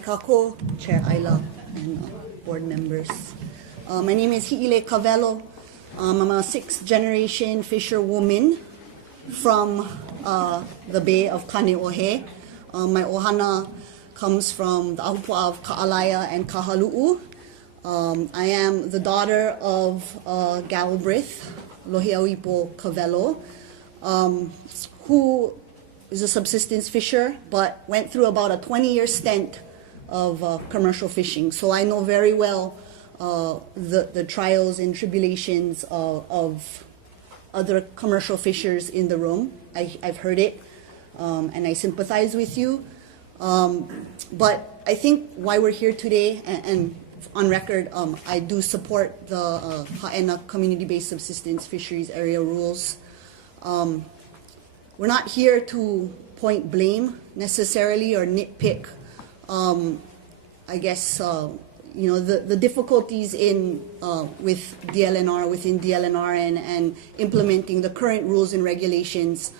Kako, Chair Ayla, and board members. My name is Hi'ile Kavelo. I'm a sixth-generation fisherwoman from the Bay of Kaneohe. My ohana comes from the ahupua of Ka'alaya and Kahalu'u. I am the daughter of Galbraith Lohiauipo Kavelo, who is a subsistence fisher, but went through about a 20-year stint of commercial fishing. So I know very well the trials and tribulations of other commercial fishers in the room. I've heard it, and I sympathize with you. But I think why we're here today, and on record, I do support the Haena community-based subsistence fisheries area rules. We're not here to point blame necessarily or nitpick. I guess the difficulties with DLNR, within DLNR, and implementing the current rules and regulations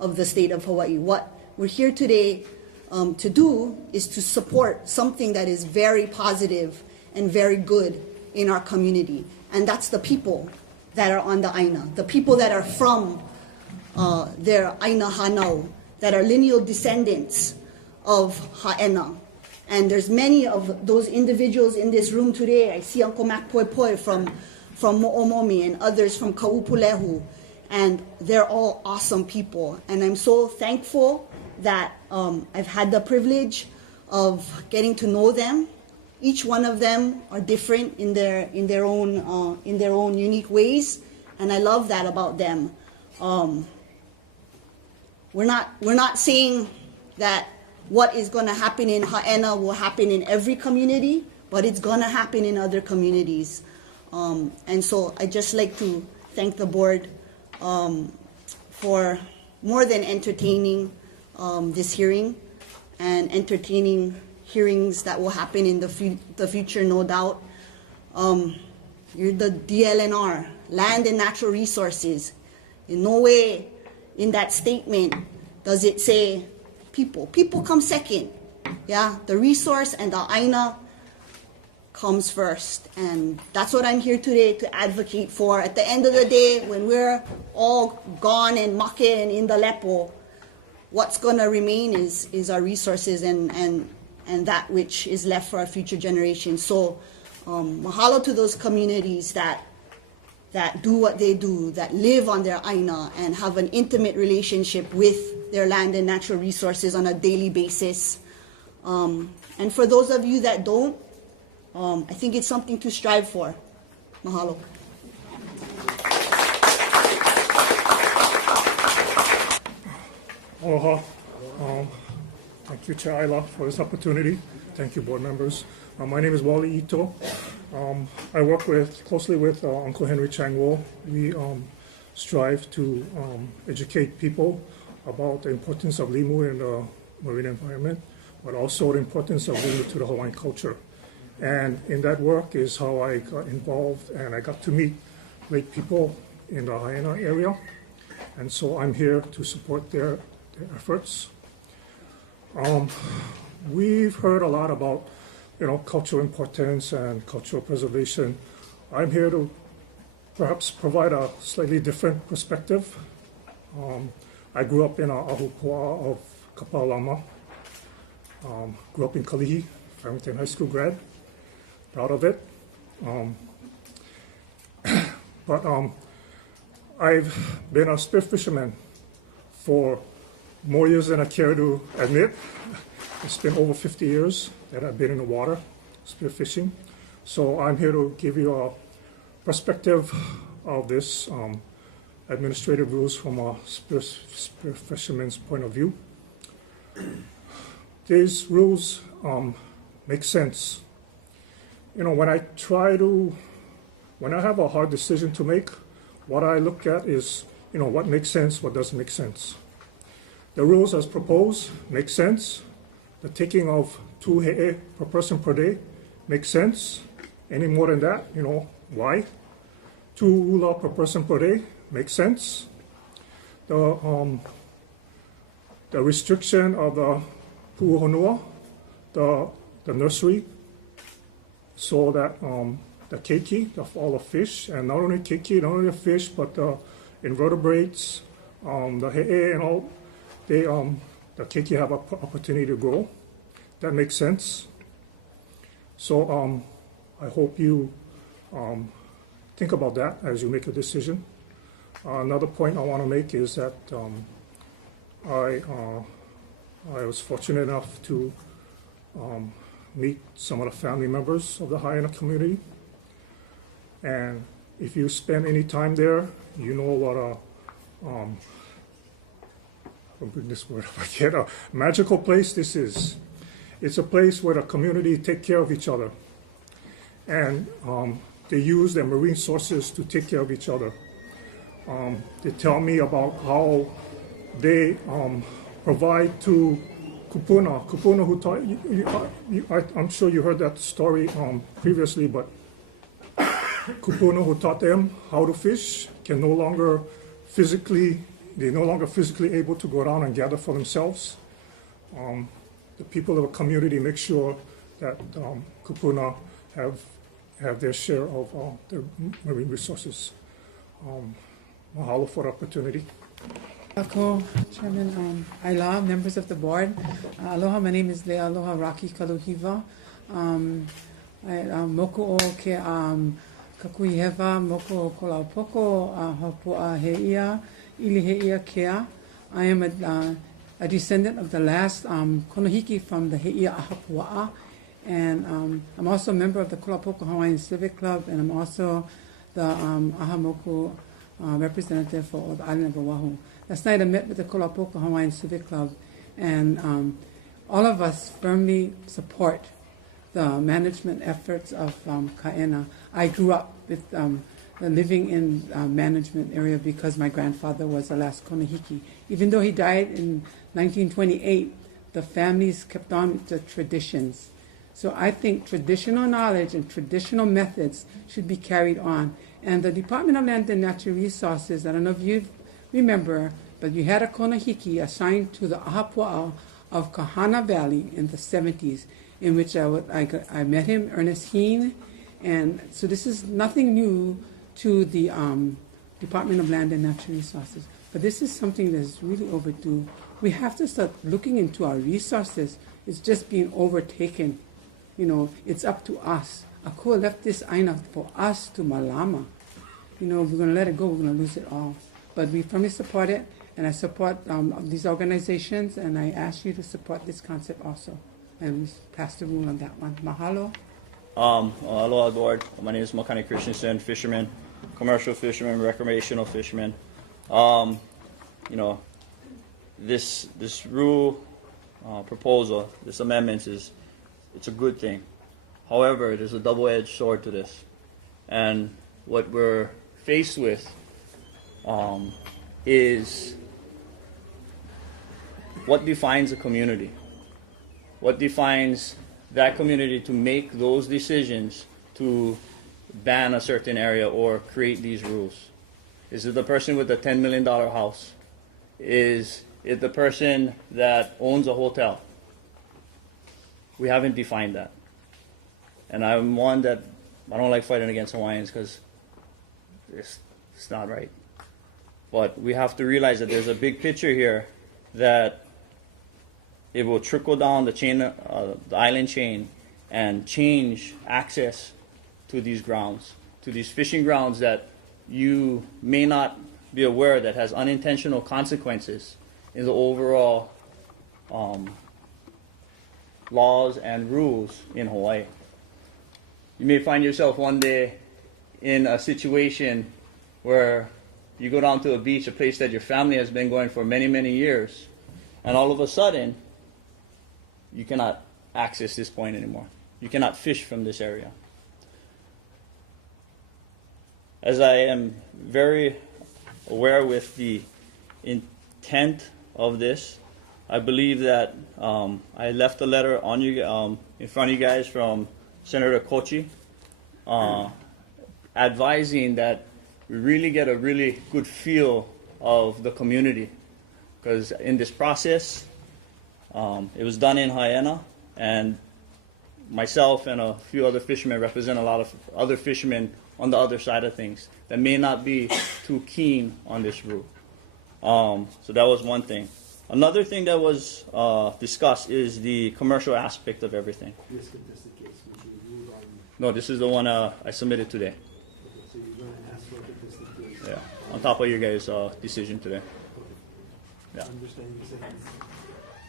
of the state of Hawaii. What we're here today to do is to support something that is very positive and very good in our community, and that's the people that are on the Aina, the people that are from their Aina Hanau, that are lineal descendants of Haena. And there's many of those individuals in this room today. I see Uncle Mac Poi Poi from Mo'omomi and others from Kaupulehu, and they're all awesome people. And I'm so thankful that I've had the privilege of getting to know them. Each one of them are different in their own unique ways, and I love that about them. We're not saying that what is going to happen in Haena will happen in every community, but it's going to happen in other communities. And so I'd just like to thank the board for more than entertaining this hearing, and entertaining hearings that will happen in the future, no doubt. You're the DLNR, Land and Natural Resources. In no way in that statement does it say people. People come second. Yeah, the resource and the Aina comes first. And that's what I'm here today to advocate for. At the end of the day, when we're all gone and make and in the lepo, what's going to remain is our resources and that which is left for our future generations. So mahalo to those communities that do what they do, that live on their Aina and have an intimate relationship with their land and natural resources on a daily basis. And for those of you that don't, I think it's something to strive for. Mahalo. Aloha. Thank you, Chair Ayla, for this opportunity. Thank you, board members. My name is Wally Ito. I work closely with Uncle Henry Changwo. We strive to educate people about the importance of limu in the marine environment, but also the importance of limu to the Hawaiian culture. And in that work is how I got involved, and I got to meet great people in the Haena area. And so I'm here to support their efforts. We've heard a lot about cultural importance and cultural preservation. I'm here to perhaps provide a slightly different perspective. I grew up in a ahupua of Kapalama. Grew up in Kalihi, Farmington High School grad. Proud of it. But I've been a spear fisherman for more years than I care to admit. It's been over 50 years that I've been in the water, spear fishing. So I'm here to give you a perspective of this administrative rules from a spear fisherman's point of view. These rules make sense. When I have a hard decision to make, what I look at is, what makes sense, what doesn't make sense. The rules as proposed make sense. The taking of 2 he'e per person per day makes sense. Any more than that, why? 2 ula per person per day makes sense. The restriction of the pu'uhonua, the the nursery, saw that the keiki, all the fish, and not only keiki, not only the fish, but the invertebrates, the he'e and all, the keiki have an opportunity to grow. That makes sense. So I hope you think about that as you make a decision. Another point I want to make is that I was fortunate enough to meet some of the family members of the Haena community. And if you spend any time there, you know what I'll bring this word up again, a magical place this is. It's a place where the community take care of each other. And they use their marine sources to take care of each other. They tell me about how they provide to Kupuna. Kupuna who taught I'm sure you heard that story previously, but Kupuna who taught them how to fish they're no longer physically able to go down and gather for themselves. The people of the community make sure that Kupuna have their share of their marine resources. Mahalo for the opportunity. Ako, Chairman Aila, members of the board. Aloha, my name is Lea Aloha Raki Kaluhiva. Moku o ke kakuiheva, moku o kolaupoko, hopua heia, ili heia kea. I am a descendant of the last konohiki from the Heia Ahapua'a. And I'm also a member of the Kolaupoko Hawaiian Civic Club, and I'm also the Ahamoku representative for the island of Oahu. Last night I met with the Kolaupoko Hawaiian Civic Club, and all of us firmly support the management efforts of Haena. I grew up with living in management area because my grandfather was the last konohiki. Even though he died in 1928, the families kept on with the traditions. So I think traditional knowledge and traditional methods should be carried on. And the Department of Land and Natural Resources, I don't know if you remember, but you had a konohiki assigned to the Ahapua'a of Kahana Valley in the 70s, in which I met him, Ernest Heen. And so this is nothing new to the Department of Land and Natural Resources. But this is something that is really overdue. We have to start looking into our resources. It's just being overtaken. You know, it's up to us. Akua left this aina for us to malama. You know, we're going to let it go, we're going to lose it all. But we firmly support it, and I support these organizations, and I ask you to support this concept also. And we pass the rule on that one. Mahalo. Aloha board. My name is Makani Christensen, fisherman, commercial fisherman, recreational fisherman. You know, this rule proposal, this amendment it's a good thing. However, there's a double-edged sword to this, and what we're faced with is what defines a community. What defines that community to make those decisions to ban a certain area or create these rules? Is it the person with the $10 million house? Is it the person that owns a hotel? We haven't defined that. And I'm one that I don't like fighting against Hawaiians because it's not right. But we have to realize that there's a big picture here that it will trickle down the chain, the island chain, and change access to these grounds, to these fishing grounds that you may not be aware that has unintentional consequences in the overall laws and rules in Hawaii. You may find yourself one day in a situation where you go down to a beach, a place that your family has been going for many, many years, and all of a sudden, you cannot access this point anymore. You cannot fish from this area. As I am very aware with the intent of this, I believe that I left a letter on you in front of you guys from Senator Kochi, advising that we really get a really good feel of the community, because in this process, it was done in Haena, and myself and a few other fishermen represent a lot of other fishermen on the other side of things that may not be too keen on this route. So that was one thing. Another thing that was discussed is the commercial aspect of everything. This contested case, which you ruled on. No, this is the one I submitted today. Okay, so you're going to ask for a contested case. Yeah, on top of your guys' decision today. Yeah. Understanding the sentence.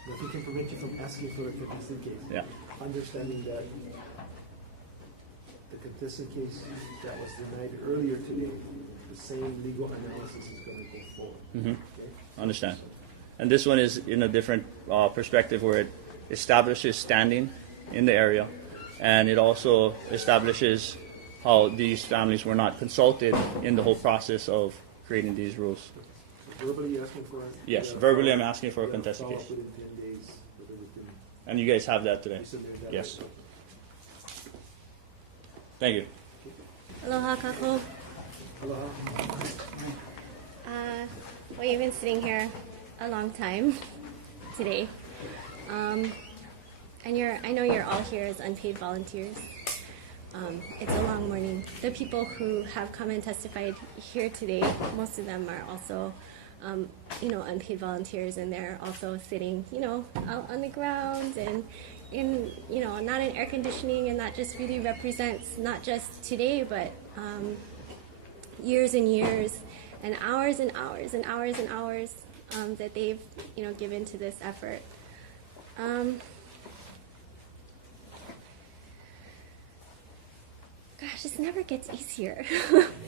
Nothing can prevent you from asking for a contested case. Yeah. Understanding that the contested case that was denied earlier today, the same legal analysis is going to go forward. Mm-hmm. Okay? Understand. And this one is in a different perspective where it establishes standing in the area, and it also establishes how these families were not consulted in the whole process of creating these rules. Verbally asking for it? Yes, verbally I'm asking for a contested case. Within 10 days, whether we can And you guys have that today? submit that. Yes. Thank you. Aloha, kako. Aloha. Well, you've been sitting here a long time today. And I know you're all here as unpaid volunteers. It's a long morning. The people who have come and testified here today, most of them are also, unpaid volunteers, and they're also sitting, out on the ground and in, not in air conditioning, and that just really represents not just today, but years and years and hours and hours and hours and hours that they've, given to this effort. Gosh, this never gets easier.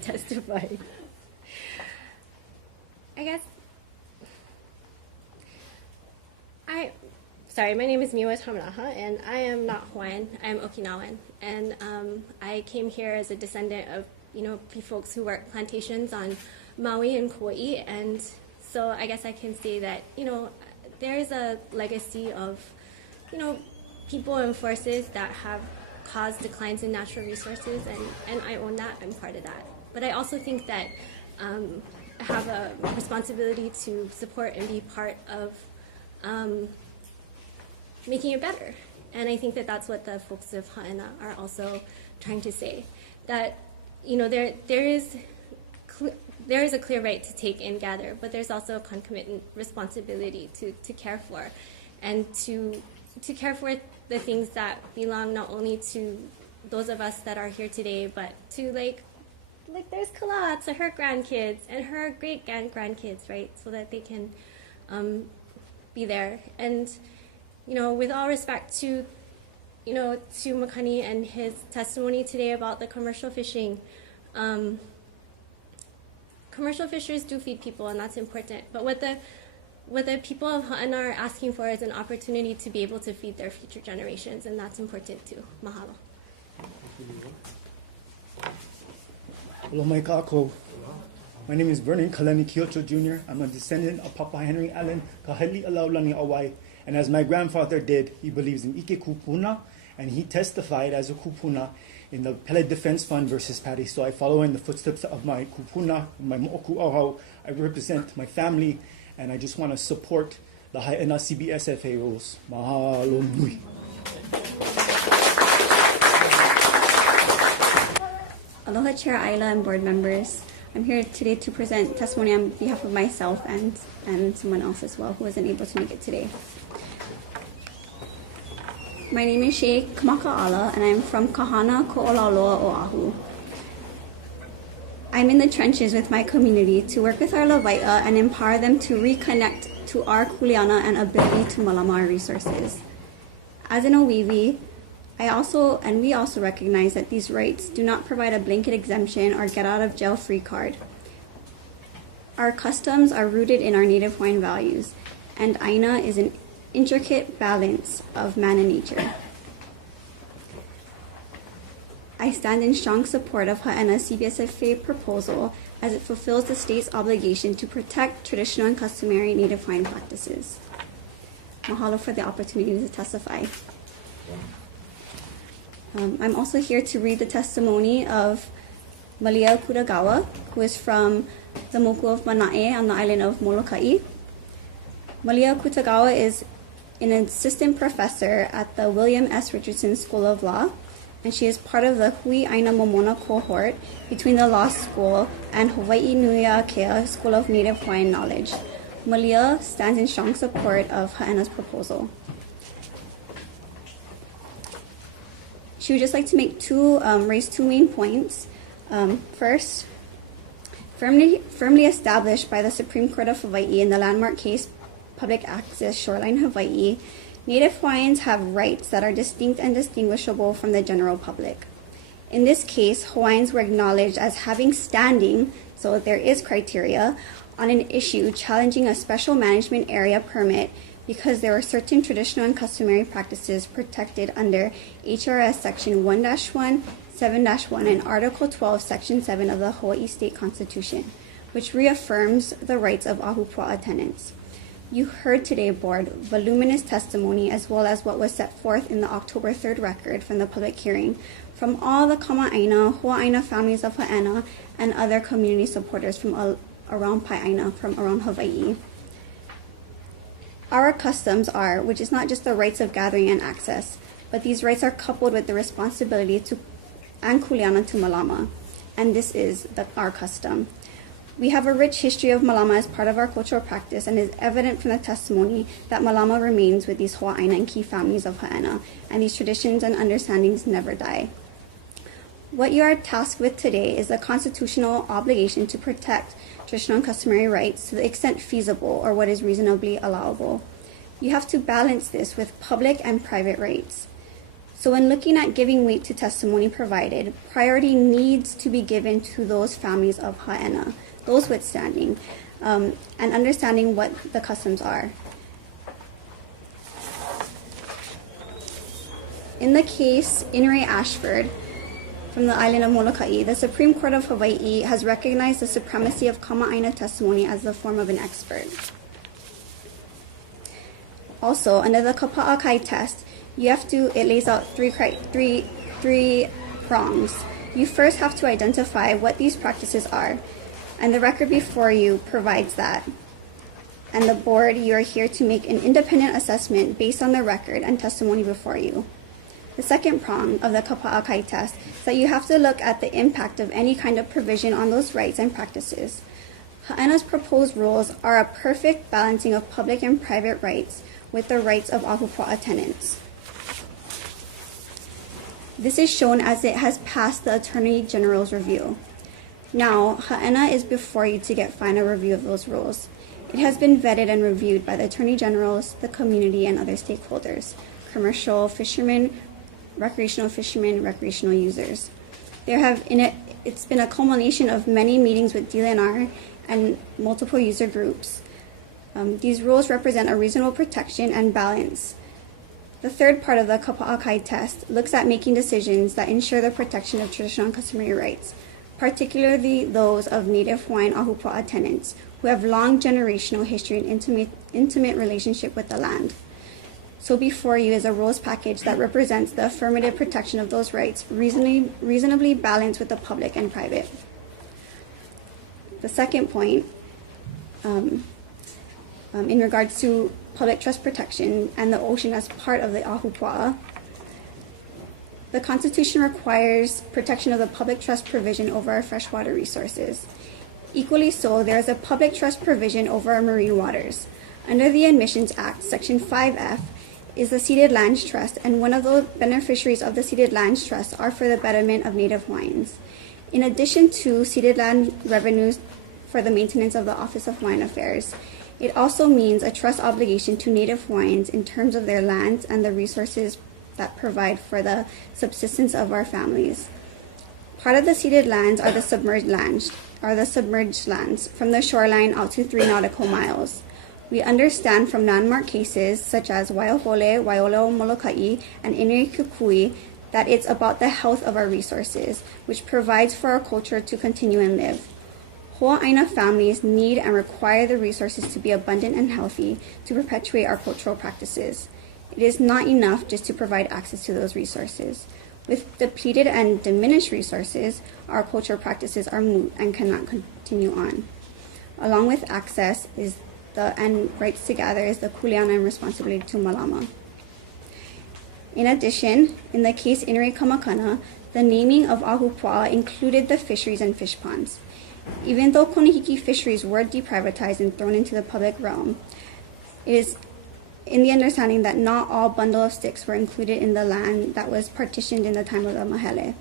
Testifying. I guess. Sorry, my name is Miwa Tamanaha, and I am not Hawaiian. I am Okinawan, and I came here as a descendant of folks who work plantations on Maui and Kauai, and so I guess I can say that there is a legacy of people and forces that have caused declines in natural resources, and I own that. I'm part of that. But I also think that I have a responsibility to support and be part of making it better. And I think that that's what the folks of Haena are also trying to say. That there is a clear right to take and gather, but there's also a concomitant responsibility to care for, and to care for the things that belong not only to those of us that are here today, but to like there's Kala, to her grandkids and her great grandkids, right? So that they can be there. And with all respect to Makani and his testimony today about the commercial fishing, commercial fishers do feed people, and that's important. But what the people of Haena are asking for is an opportunity to be able to feed their future generations, and that's important too. Mahalo. Hello, my kako. My name is Vernon Kalani Kyoto Jr. I'm a descendant of Papa Henry Allen Kaheli Alaulani Awai, and as my grandfather did, he believes in Ike Kupuna, and he testified as a kupuna in the Pele Defense Fund versus Patty. So I follow in the footsteps of my kupuna, my mo'oku auhau. I represent my family, and I just want to support the Haena Cbfsa rules. Mahalo nui. Aloha Chair Ayla and board members. I'm here today to present testimony on behalf of myself and someone else as well who wasn't able to make it today. My name is Shea Kamaka'ala, and I'm from Kahana, Ko'olauloa, Oahu. I'm in the trenches with my community to work with our Lawai'a and empower them to reconnect to our kuleana and ability to malama our resources. As an Oiwi, we also recognize that these rights do not provide a blanket exemption or get out of jail free card. Our customs are rooted in our native Hawaiian values, and Aina is an intricate balance of man and nature. I stand in strong support of Haena's Cbfsa proposal as it fulfills the state's obligation to protect traditional and customary native Hawaiian practices. Mahalo for the opportunity to testify. I'm also here to read the testimony of Malia Kudagawa, who is from the Moku of Mana'e on the island of Molokai. Malia Kutagawa is an assistant professor at the William S. Richardson School of Law, and she is part of the Hui Aina Momona cohort between the law school and Hawaii Nui Akea School of Native Hawaiian Knowledge. Malia stands in strong support of Haena's proposal. She would just like to make raise two main points. First, firmly established by the Supreme Court of Hawaii in the landmark case Public Access Shoreline Hawaii, Native Hawaiians have rights that are distinct and distinguishable from the general public. In this case, Hawaiians were acknowledged as having standing, so there is criteria, on an issue challenging a special management area permit because there were certain traditional and customary practices protected under HRS Section 1-1, 7-1, and Article 12, Section 7 of the Hawaii State Constitution, which reaffirms the rights of Ahupua'a tenants. You heard today, Board, voluminous testimony as well as what was set forth in the October 3rd record from the public hearing from all the Kama'aina, Hua'aina families of Haena, and other community supporters from around Pai'aina, from around Hawaii. Our customs are, which is not just the rights of gathering and access, but these rights are coupled with the responsibility to and kuleana to malama, and this is our custom. We have a rich history of malama as part of our cultural practice, and it is evident from the testimony that malama remains with these Hua'aina and key families of Haena, and these traditions and understandings never die. What you are tasked with today is the constitutional obligation to protect traditional and customary rights to the extent feasible or what is reasonably allowable. You have to balance this with public and private rights. So when looking at giving weight to testimony provided, priority needs to be given to those families of Haena, those with standing, and understanding what the customs are. In the case In re Ashford, from the island of Molokai, the Supreme Court of Hawaii has recognized the supremacy of Kama'aina testimony as the form of an expert. Also, under the Kapa'akai test, it lays out three prongs. You first have to identify what these practices are, and the record before you provides that. And the board, you are here to make an independent assessment based on the record and testimony before you. The second prong of the Kapa'akai test is that you have to look at the impact of any kind of provision on those rights and practices. Haena's proposed rules are a perfect balancing of public and private rights with the rights of Ahupua'a tenants. This is shown as it has passed the Attorney General's review. Now, Haena is before you to get final review of those rules. It has been vetted and reviewed by the Attorney Generals, the community, and other stakeholders, commercial fishermen, recreational users. It's been a culmination of many meetings with DLNR and multiple user groups. These rules represent a reasonable protection and balance. The third part of the Kapa'akai test looks at making decisions that ensure the protection of traditional and customary rights, particularly those of Native Hawaiian Ahupua'a tenants who have long generational history and intimate relationship with the land. So before you is a rules package that represents the affirmative protection of those rights, reasonably balanced with the public and private. The second point, in regards to public trust protection and the ocean as part of the Ahupua'a, the Constitution requires protection of the public trust provision over our freshwater resources. Equally so, there is a public trust provision over our marine waters. Under the Admissions Act, Section 5F, is the Ceded Lands Trust, and one of the beneficiaries of the Ceded Lands Trust are for the betterment of Native Hawaiians. In addition to ceded land revenues for the maintenance of the Office of Hawaiian Affairs, it also means a trust obligation to Native Hawaiians in terms of their lands and the resources that provide for the subsistence of our families. Part of the ceded lands are the submerged lands from the shoreline out to 3 nautical miles. We understand from landmark cases such as Waiahole, Waiolo Molokai, and Inui Kukui that it's about the health of our resources, which provides for our culture to continue and live. Hua'aina families need and require the resources to be abundant and healthy to perpetuate our cultural practices. It is not enough just to provide access to those resources. With depleted and diminished resources, our cultural practices are moot and cannot continue on. Along with access is and rights to gather is the kuleana and responsibility to Malama. In addition, in the case Inri Kamakana, the naming of Ahupua'a included the fisheries and fish ponds. Even though Konihiki fisheries were deprivatized and thrown into the public realm, it is in the understanding that not all bundle of sticks were included in the land that was partitioned in the time of the Mahele.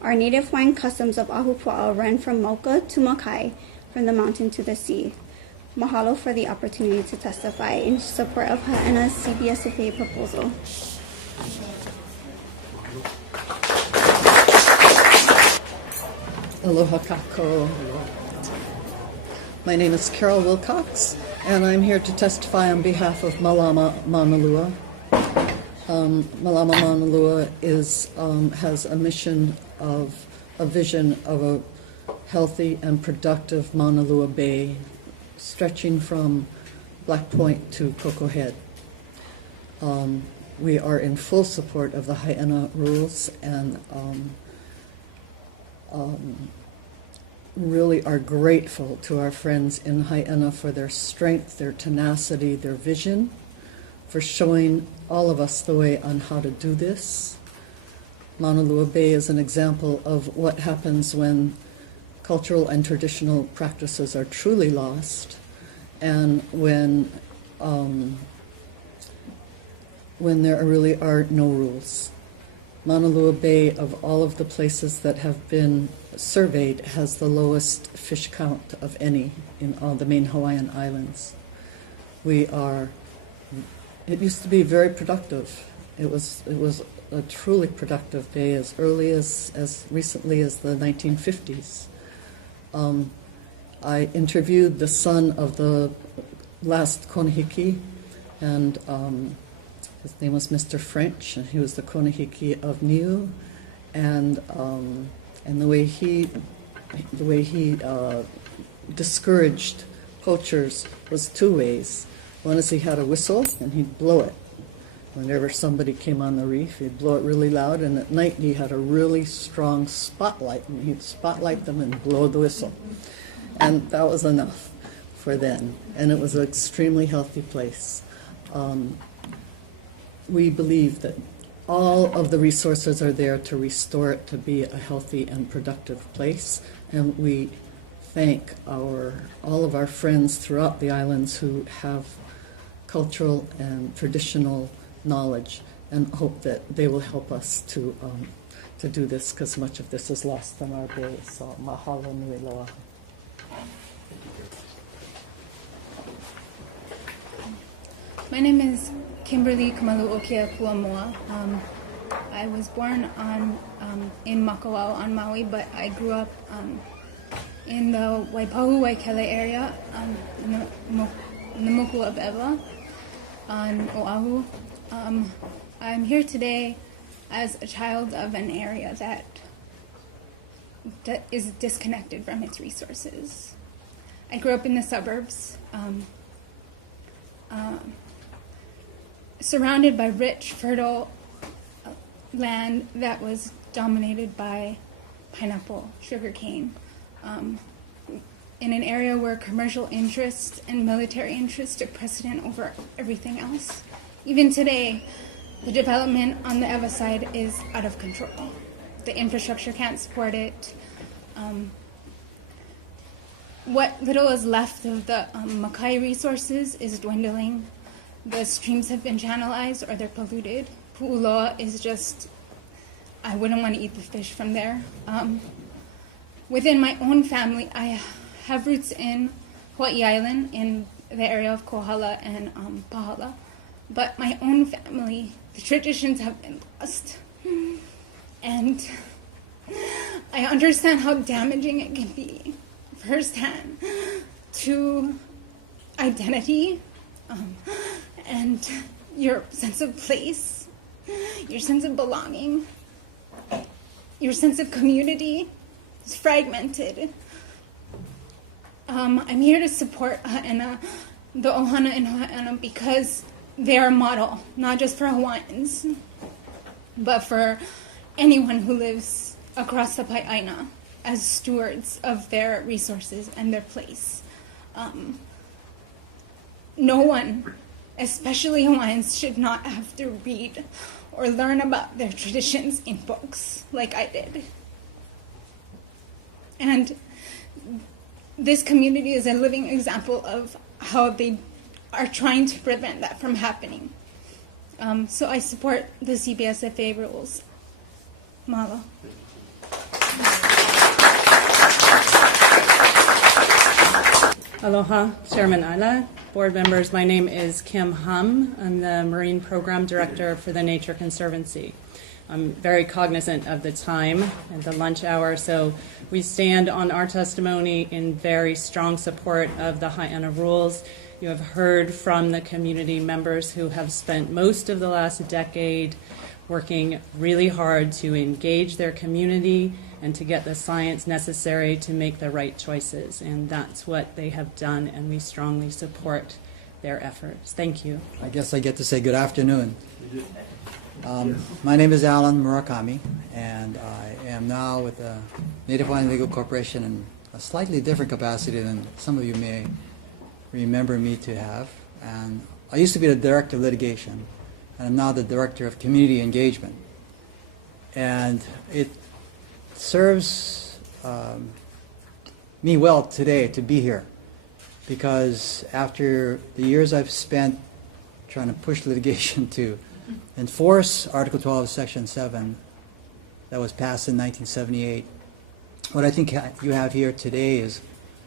Our native Hawaiian customs of Ahupua'a run from Mauka to Makai, from the mountain to the sea. Mahalo for the opportunity to testify in support of Haena's Cbfsa proposal. Aloha kako. My name is Carol Wilcox, and I'm here to testify on behalf of Malama Maunalua. Malama Maunalua has a mission of a vision of a healthy and productive Maunalua Bay, stretching from Black Point to Coco Head. We are in full support of the Haena rules and really are grateful to our friends in Haena for their strength, their tenacity, their vision, for showing all of us the way on how to do this. Maunalua Bay is an example of what happens when cultural and traditional practices are truly lost, and when there really are no rules. Maunalua Bay, of all of the places that have been surveyed, has the lowest fish count of any in all the main Hawaiian islands. It used to be very productive. It was a truly productive bay as early as recently as the 1950s. I interviewed the son of the last Konihiki, and his name was Mr. French, and he was the Konihiki of Niu, and the way he discouraged poachers was two ways. One is he had a whistle, and he'd blow it. Whenever somebody came on the reef, he'd blow it really loud, and at night he had a really strong spotlight, and he'd spotlight them and blow the whistle. And that was enough for then, and it was an extremely healthy place. We believe that all of the resources are there to restore it to be a healthy and productive place, and we thank all of our friends throughout the islands who have cultural and traditional knowledge, and hope that they will help us to do this, because much of this is lost on our bay. So mahalo nui loa. My name is Kimberly Kamaluokia Puamoa. I was born in Makawao on Maui, but I grew up in the Waipahu, Waikele area, in the Moku of Ewa, on Oahu. I'm here today as a child of an area that is disconnected from its resources. I grew up in the suburbs, surrounded by rich, fertile land that was dominated by pineapple, sugarcane, in an area where commercial interests and military interests took precedent over everything else. Even today, the development on the Ewa side is out of control. The infrastructure can't support it. What little is left of the Makai resources is dwindling. The streams have been channelized or they're polluted. Pu'uloa is just, I wouldn't want to eat the fish from there. Within my own family, I have roots in Hawaii Island, in the area of Kohala and Pahala. But my own family, the traditions have been lost. And I understand how damaging it can be firsthand to identity, and your sense of place, your sense of belonging, your sense of community is fragmented. I'm here to support Haena, the Ohana in Haena, because they are a model, not just for Hawaiians, but for anyone who lives across the Pai'aina as stewards of their resources and their place. no one, especially Hawaiians, should not have to read or learn about their traditions in books like I did. And this community is a living example of how they are trying to prevent that from happening. So I support the CBSFA rules. Mahalo. Aloha, Chairman Ayla, board members. My name is Kim Hum. I'm the Marine Program Director for the Nature Conservancy. I'm very cognizant of the time and the lunch hour, so we stand on our testimony in very strong support of the Haena rules. You have heard from the community members who have spent most of the last decade working really hard to engage their community and to get the science necessary to make the right choices. And that's what they have done, and we strongly support their efforts. Thank you. I guess I get to say good afternoon. My name is Alan Murakami, and I am now with the Native Hawaiian Legal Corporation in a slightly different capacity than some of you may remember me to have. And I used to be the Director of Litigation, and I'm now the Director of Community Engagement. And it serves me well today to be here, because after the years I've spent trying to push litigation to enforce Article 12, Section 7 that was passed in 1978, what I think you have here today is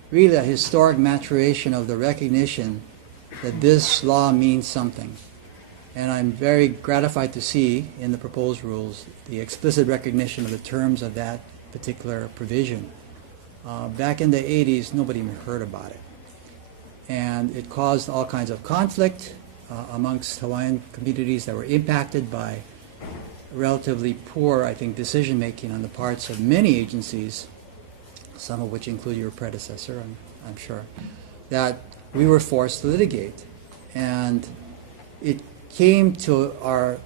really a historic maturation of the recognition that this law means something. And I'm very gratified to see in the proposed rules the explicit recognition of the terms of that particular provision. Back in the 80s, nobody even heard about it. And it caused all kinds of conflict amongst Hawaiian communities that were impacted by relatively poor, I think, decision-making on the parts of many agencies, some of which include your predecessor, I'm sure, that we were forced to litigate. And it came to our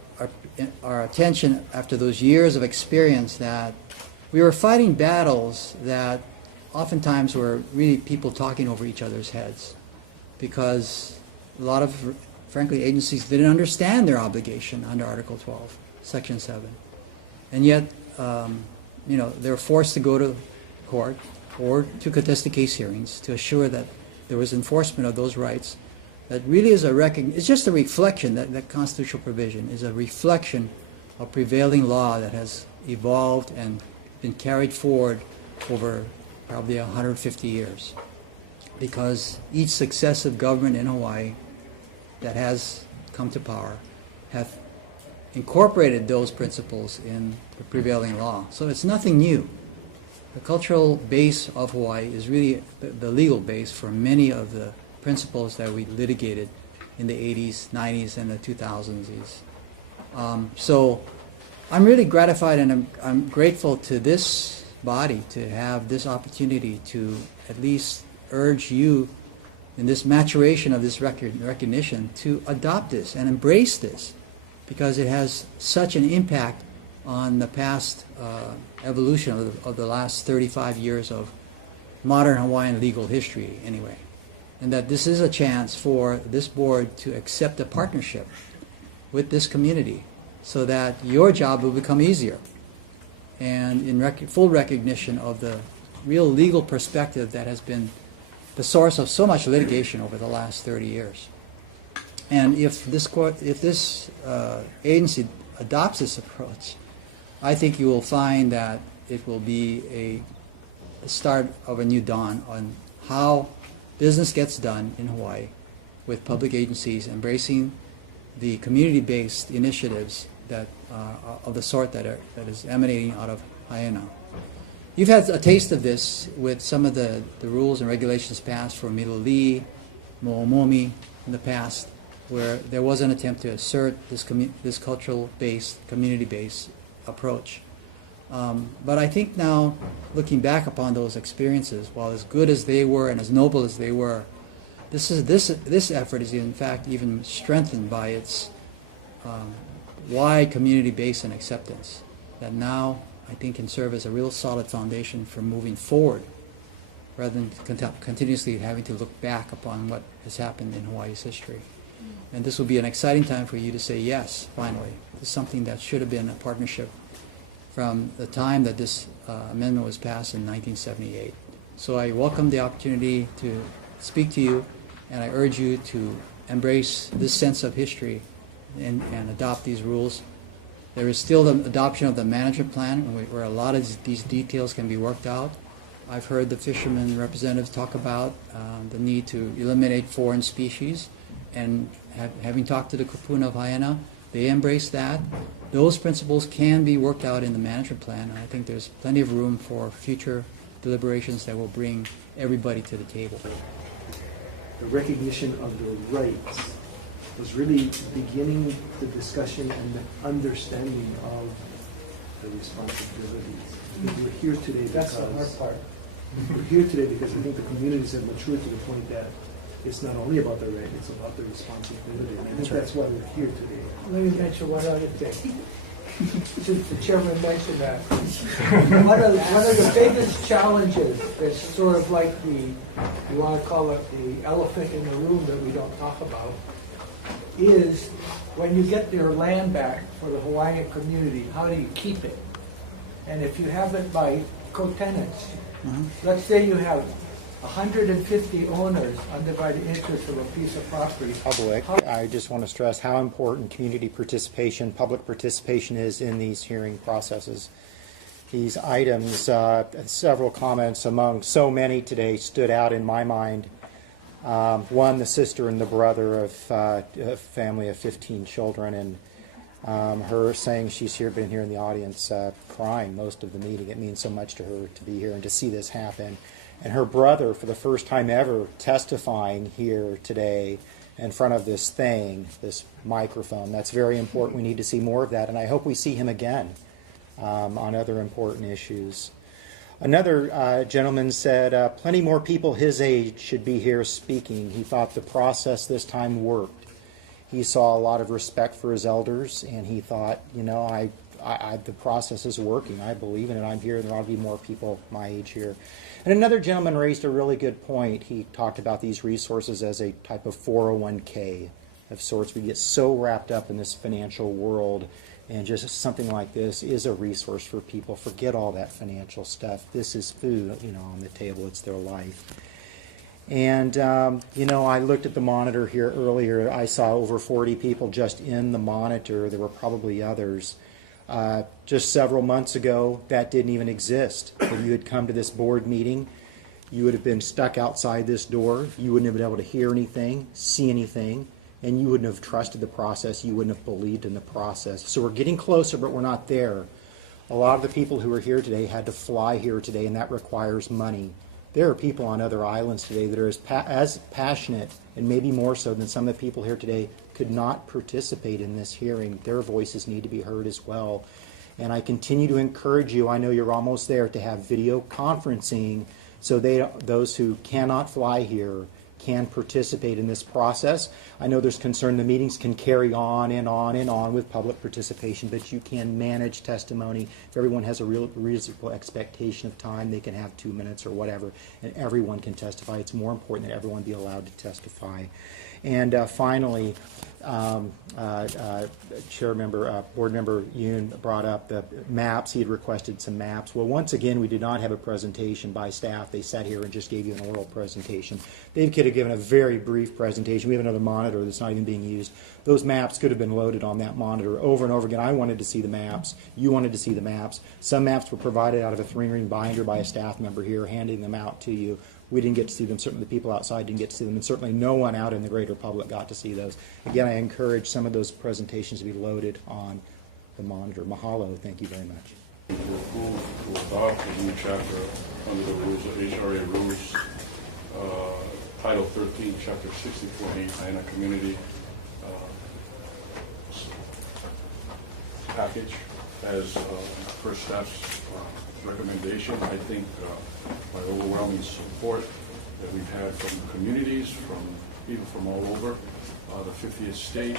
attention after those years of experience that we were fighting battles that oftentimes were really people talking over each other's heads, because a lot of, frankly, agencies didn't understand their obligation under Article 12, Section 7. And yet, they were forced to go to court or to contested case hearings to assure that there was enforcement of those rights. That really is it's just a reflection, that constitutional provision is a reflection of prevailing law that has evolved and been carried forward over probably 150 years. Because each successive government in Hawaii that has come to power have incorporated those principles in the prevailing law. So it's nothing new. The cultural base of Hawaii is really the legal base for many of the principles that we litigated in the 80s, 90s, and the 2000s. So I'm really gratified, and I'm grateful to this body to have this opportunity to at least urge you in this maturation of this recognition to adopt this and embrace this, because it has such an impact on the past evolution of the last 35 years of modern Hawaiian legal history anyway. And that this is a chance for this board to accept a partnership with this community so that your job will become easier, and in full recognition of the real legal perspective that has been the source of so much litigation over the last 30 years. And if this agency adopts this approach, I think you will find that it will be a start of a new dawn on how business gets done in Hawaii, with public agencies embracing the community-based initiatives that of the sort that is emanating out of Haena. You've had a taste of this with some of the rules and regulations passed for Miloli, Mo'omomi in the past, where there was an attempt to assert this cultural-based, community-based approach. But I think now, looking back upon those experiences, while as good as they were and as noble as they were, this effort is in fact even strengthened by its wide community base and acceptance, that now I think can serve as a real solid foundation for moving forward rather than continuously having to look back upon what has happened in Hawaii's history. And this will be an exciting time for you to say yes, finally. This is something that should have been a partnership from the time that this amendment was passed in 1978. So I welcome the opportunity to speak to you, and I urge you to embrace this sense of history and adopt these rules. There is still the adoption of the management plan where a lot of these details can be worked out. I've heard the fishermen representatives talk about the need to eliminate foreign species, and having talked to the kupuna of Haena, they embrace that. Those principles can be worked out in the management plan, and I think there's plenty of room for future deliberations that will bring everybody to the table. The recognition of the rights was really beginning the discussion and the understanding of the responsibilities. We're here today because That's the hard part. we're here today because I think the communities have matured to the point that it's not only about the right, it's about the responsibility. And I think that's why we're here today. Let me mention one other thing. Since the chairman mentioned that, one of the biggest challenges that's sort of like you want to call it the elephant in the room that we don't talk about, is when you get your land back for the Hawaiian community, how do you keep it? And if you have it by co-tenants, let's say you have 150 owners, undivided interest of a piece of property. Public, I just want to stress how important community participation, public participation is in these hearing processes. These items, several comments among so many today stood out in my mind. One, the sister and the brother of a family of 15 children, and her saying she's been here in the audience crying most of the meeting. It means so much to her to be here and to see this happen. And her brother, for the first time ever, testifying here today in front of this microphone. That's very important. We need to see more of that, and I hope we see him again on other important issues. Another gentleman said plenty more people his age should be here speaking. He thought the process this time worked. He saw a lot of respect for his elders, and he thought, the process is working. I believe in it. I'm here. There ought to be more people my age here. And another gentleman raised a really good point. He talked about these resources as a type of 401k of sorts. We get so wrapped up in this financial world, and just something like this is a resource for people. Forget all that financial stuff. This is food, on the table. It's their life. And, I looked at the monitor here earlier. I saw over 40 people just in the monitor. There were probably others. Just several months ago, that didn't even exist. If you had come to this board meeting, you would have been stuck outside this door. You wouldn't have been able to hear anything, see anything, and you wouldn't have trusted the process. You wouldn't have believed in the process. So we're getting closer, but we're not there. A lot of the people who are here today had to fly here today, and that requires money. There are people on other islands today that are as passionate, and maybe more so than some of the people here today, could not participate in this hearing. Their voices need to be heard as well. And I continue to encourage you, I know you're almost there, to have video conferencing so those who cannot fly here can participate in this process. I know there's concern the meetings can carry on and on and on with public participation, but you can manage testimony. If everyone has a reasonable expectation of time, they can have 2 minutes or whatever, and everyone can testify. It's more important that everyone be allowed to testify. And finally, Board Member Yoon brought up the maps. He had requested some maps. Well, once again, we did not have a presentation by staff. They sat here and just gave you an oral presentation. They could have given a very brief presentation. We have another monitor that's not even being used. Those maps could have been loaded on that monitor over and over again. I wanted to see the maps. You wanted to see the maps. Some maps were provided out of a 3-ring binder by a staff member here, handing them out to you. We didn't get to see them. Certainly the people outside didn't get to see them, and certainly no one out in the greater public got to see those. Again, I encourage some of those presentations to be loaded on the monitor. Mahalo. Thank you very much. To approve to adopt a new chapter under the rules of HRA rules, Title 13, Chapter 64A, Haena Community package as first steps recommendation. I think by overwhelming support that we've had from communities, from people from all over the 50th state,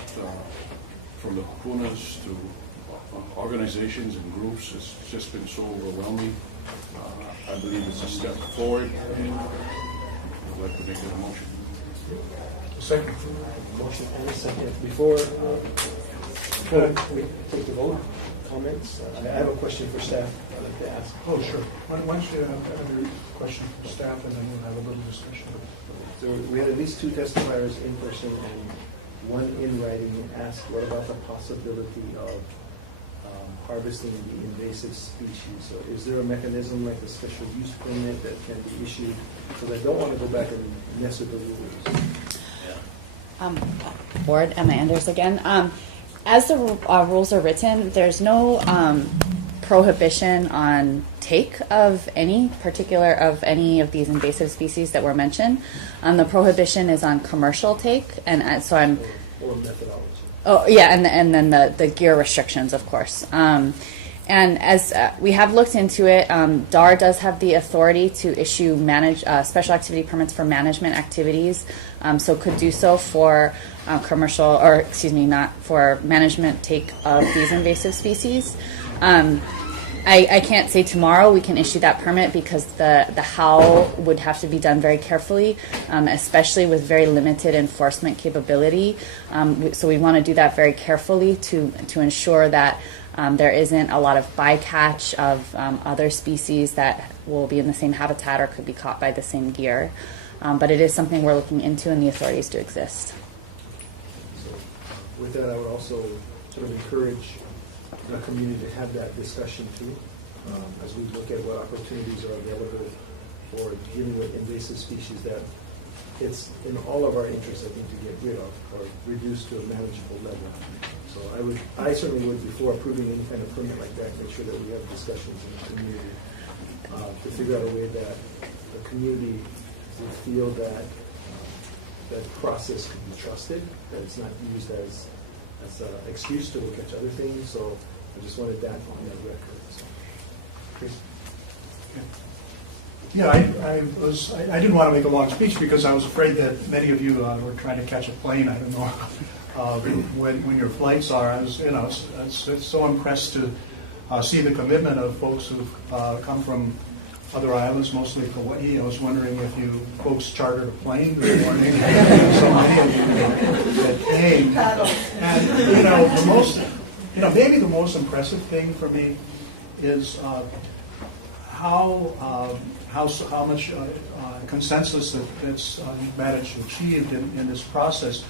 from the kupunas to organizations and groups, it's just been so overwhelming. I believe it's a step forward, and I'd like to make that a motion. Second. Motion and a second. Before we take the vote, comments, I have a question for staff I'd like to ask. Oh, sure. Why don't you have your question for staff, and then we'll have a little discussion. So we had at least two testifiers in person and one in writing asked what about the possibility of harvesting the invasive species. So is there a mechanism like a special use permit that can be issued? Because I don't want to go back and mess with the rules. Board, Emma Anders again. As the rules are written, there's no prohibition on take of any of these invasive species that were mentioned. The prohibition is on commercial take, and so I'm. Or methodology. Oh yeah, and then the gear restrictions, of course. And as we have looked into it, DAR does have the authority to issue special activity permits for management activities, so could do so for commercial, or excuse me, not for management take of these invasive species. I can't say tomorrow we can issue that permit because the how would have to be done very carefully, especially with very limited enforcement capability. So we want to do that very carefully to ensure that there isn't a lot of bycatch of other species that will be in the same habitat or could be caught by the same gear. But it is something we're looking into, and the authorities do exist. So with that, I would also sort of encourage the community to have that discussion too, as we look at what opportunities are available for dealing with invasive species that it's in all of our interests, I think, to get rid of or reduce to a manageable level. So I certainly would, before approving any kind of permit like that, make sure that we have discussions in the community to figure out a way that the community would feel that that process could be trusted, that it's not used as an excuse to look at other things. So I just wanted that on the record. So, Chris? Yeah, I didn't want to make a long speech because I was afraid that many of you were trying to catch a plane. I don't know when your flights are. I was so impressed to see the commitment of folks who've come from other islands, mostly Hawaii. I was wondering if you folks chartered a plane this morning. So many of you that came. And maybe the most impressive thing for me is how much consensus that's managed to achieve in this process.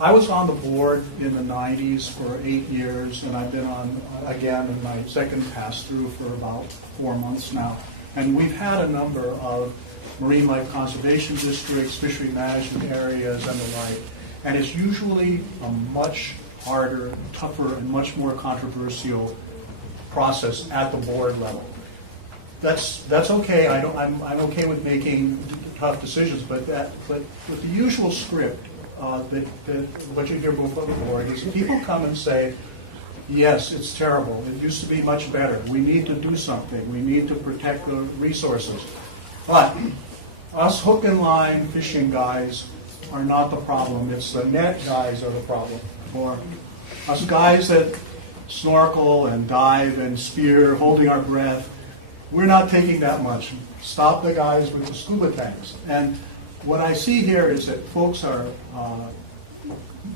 I was on the board in the 90s for 8 years, and I've been on again in my second pass-through for about 4 months now. And we've had a number of marine life conservation districts, fishery management areas, and the like. And it's usually a much harder, tougher, and much more controversial process at the board level. That's okay. I'm okay with making tough decisions, but with the usual script, what you hear before the board is people come and say, yes, it's terrible. It used to be much better. We need to do something. We need to protect the resources. But us hook and line fishing guys are not the problem. It's the net guys are the problem. Or us guys that snorkel and dive and spear, holding our breath, we're not taking that much. Stop the guys with the scuba tanks. And what I see here is that folks are,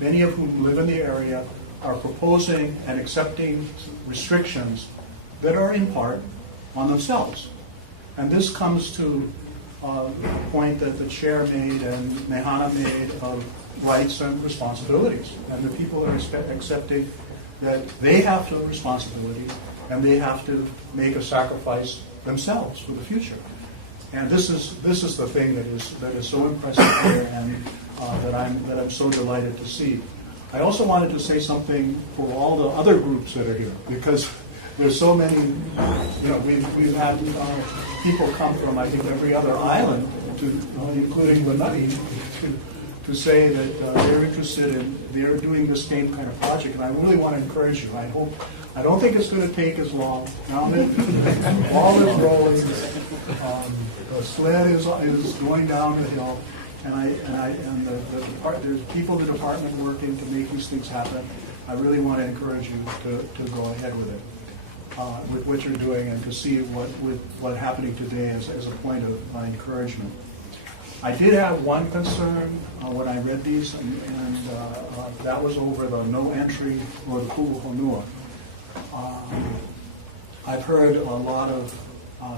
many of whom live in the area, are proposing and accepting restrictions that are in part on themselves. And this comes to a point that the chair made and Haena made of rights and responsibilities. And the people are accepting that they have the responsibility and they have to make a sacrifice themselves for the future. And this is the thing that is so impressive here, and that I'm so delighted to see. I also wanted to say something for all the other groups that are here, because there's so many. We've had people come from, I think, every other island, including Lanai, to say that they're interested in, they're doing the same kind of project, and I really want to encourage you. I don't think it's going to take as long. Now that all is rolling, the sled is going down the hill, and there's people in the department working to make these things happen. I really want to encourage you to go ahead with it. with what you're doing and to see what's happening today as a point of encouragement. I did have one concern when I read these, and that was over the no entry or the ku'uhonua. I've heard a lot of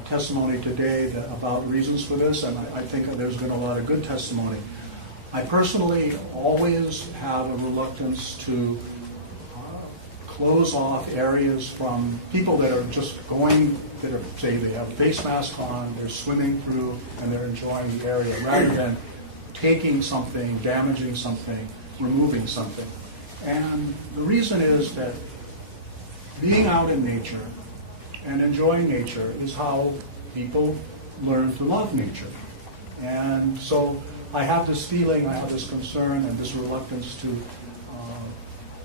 testimony today about reasons for this, and I think there's been a lot of good testimony. I personally always have a reluctance to close off areas from people that are just going, that are, say they have a face mask on, they're swimming through, and they're enjoying the area, rather than taking something, damaging something, removing something. And the reason is that being out in nature and enjoying nature is how people learn to love nature. And so I have this feeling, I have this concern and this reluctance to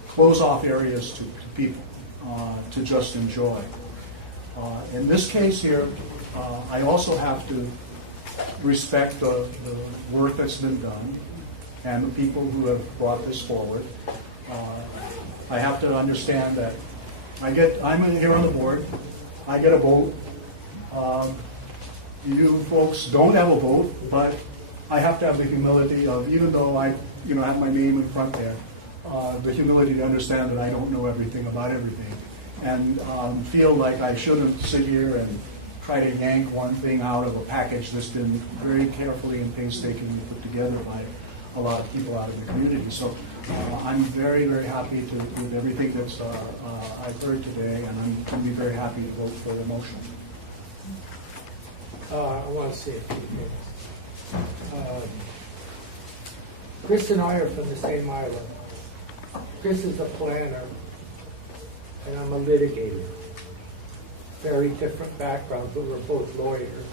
close off areas to people to just enjoy. In this case here, I also have to respect the work that's been done and the people who have brought this forward. I have to understand that I'm here on the board, I get a vote. You folks don't have a vote, but I have to have the humility of, even though I have my name in front there, the humility to understand that I don't know everything about everything, and feel like I shouldn't sit here and try to yank one thing out of a package that's been very carefully and painstakingly put together by a lot of people out in the community. So I'm very, very happy with everything that's I've heard today, and I'm going to be very happy to vote for the motion. I want to say a few things. Chris and I are from the same island. Chris is a planner, and I'm a litigator. Very different backgrounds, but we're both lawyers.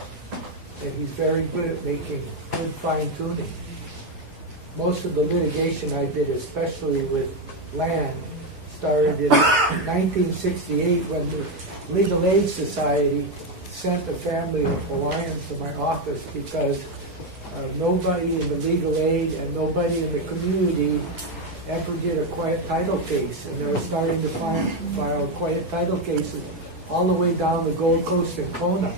And he's very good at making good fine-tuning. Most of the litigation I did, especially with land, started in 1968 when the Legal Aid Society sent a family of Hawaiians to my office because nobody in the legal aid and nobody in the community ever did a quiet title case, and they were starting to file quiet title cases all the way down the Gold Coast and Kona.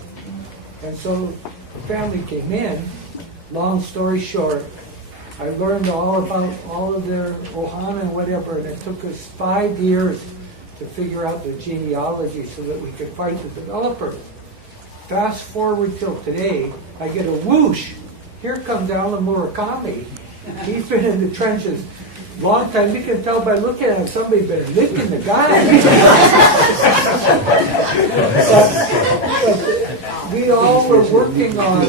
And so the family came in. Long story short, I learned all about all of their ohana and whatever, and it took us 5 years to figure out the genealogy so that we could fight the developers. Fast forward till today, I get a whoosh. Here comes Alan Murakami. He's been in the trenches long time. You can tell by looking at him, somebody's been licking the guy. but we all were working on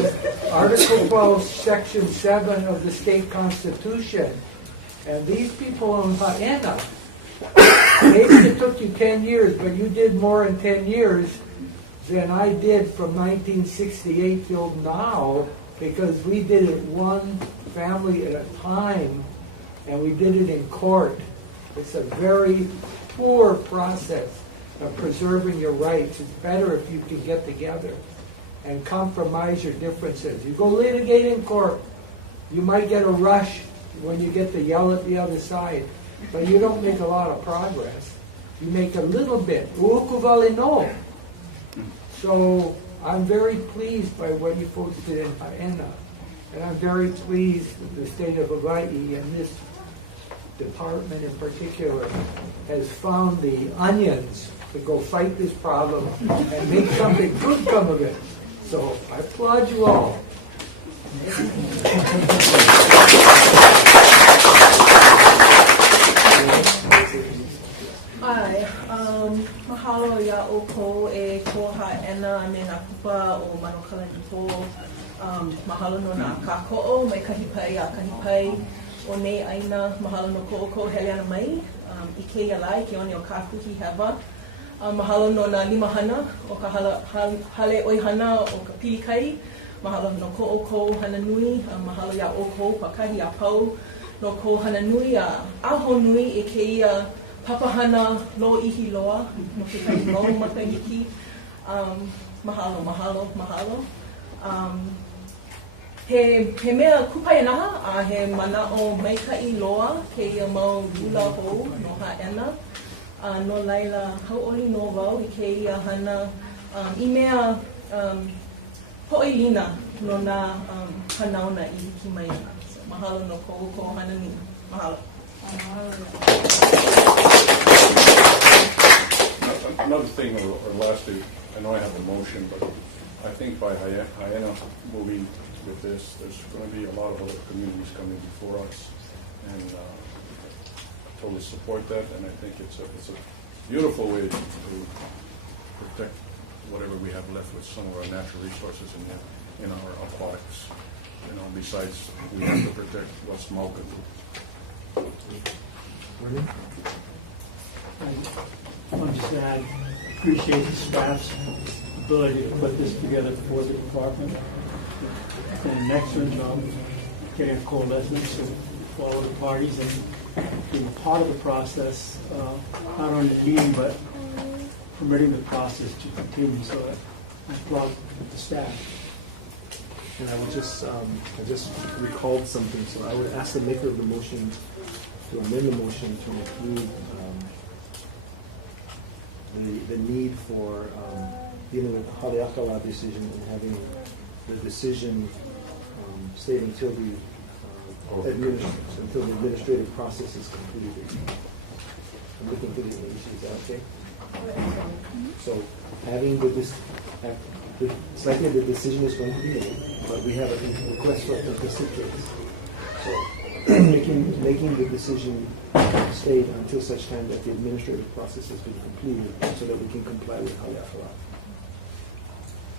Article 12, Section 7 of the state constitution. And these people in Haena, maybe it took you 10 years, but you did more in 10 years than I did from 1968 till now, because we did it one family at a time, and we did it in court. It's a very poor process of preserving your rights. It's better if you can get together and compromise your differences. You go litigate in court, you might get a rush when you get to yell at the other side, but you don't make a lot of progress. You make a little bit. Uukuvali no. So I'm very pleased by what you folks did in Haena, and I'm very pleased that the state of Hawaii and this department in particular has found the onions to go fight this problem and make something good come of it. So I applaud you all. Hi, mahalo ya oko e ko Haena me na kupa o manokala ipo. Mahalo no na kako'o mai kahipai a kahipai o nei aina mahalo no ko oko heleana mai. I ke ialai ke oni o kakuhi hewa. Mahalo no na limahana o ka hale oihana o ka pilikai. Mahalo no ko oko hana nui. Mahalo ya oko pakahi a pau. No ko hana nui a aho nui e ke ia papahana lo ihi loa, no ke kai lo makahiki. Mahalo, mahalo, mahalo. He mea kupai naha, a he mana o maikai loa, ke ia mau lula hou no Haena. no laila hau'oli no wau I ke ia hana I mea ho'ilina no nā hanauna I hiki mai ana. So mahalo no ko hana ni. Mahalo. Another thing, or lastly, I know I have a motion, but I think by Haena moving with this, there's going to be a lot of other communities coming before us, and I totally support that. And I think it's a beautiful way to protect whatever we have left with some of our natural resources in our aquatics. You know, besides we have to protect what's Mau can do. I'll just add, appreciate the staff's ability to put this together for the department. It's done an excellent job getting a coalescence of all the parties and being part of the process, not only the meeting, but permitting the process to continue. So I applaud the staff. And I would I just recalled something, so I would ask the maker of the motion to amend the motion to include the need for dealing with the Haleakala decision and having the decision stay until the administrative process is completed. I'm looking for the English. Is that okay? So having it's likely the decision is going to be made, but we have a request for a contested case. So making the decision stayed until such time that the administrative process has been completed so that we can comply with Haleakala.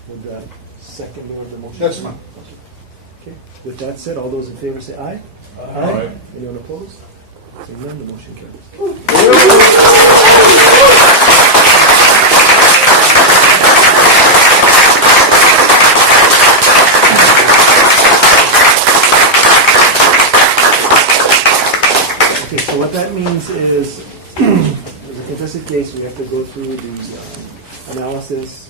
Would that second or the motion? That's fine. Okay. With that said, all those in favor say aye. Aye. Anyone opposed? Seeing none, the motion carries. So what that means is, as a contested case, we have to go through the analysis,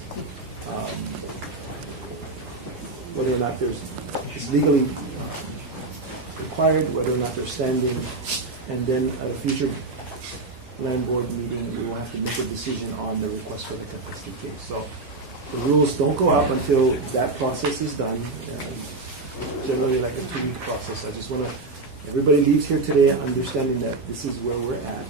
whether or not it's legally required, whether or not they're standing, and then at a future land board meeting, we will have to make a decision on the request for the contested case. So the rules don't go up until that process is done, generally like a 2-week process. I just want to everybody leaves here today understanding that this is where we're at.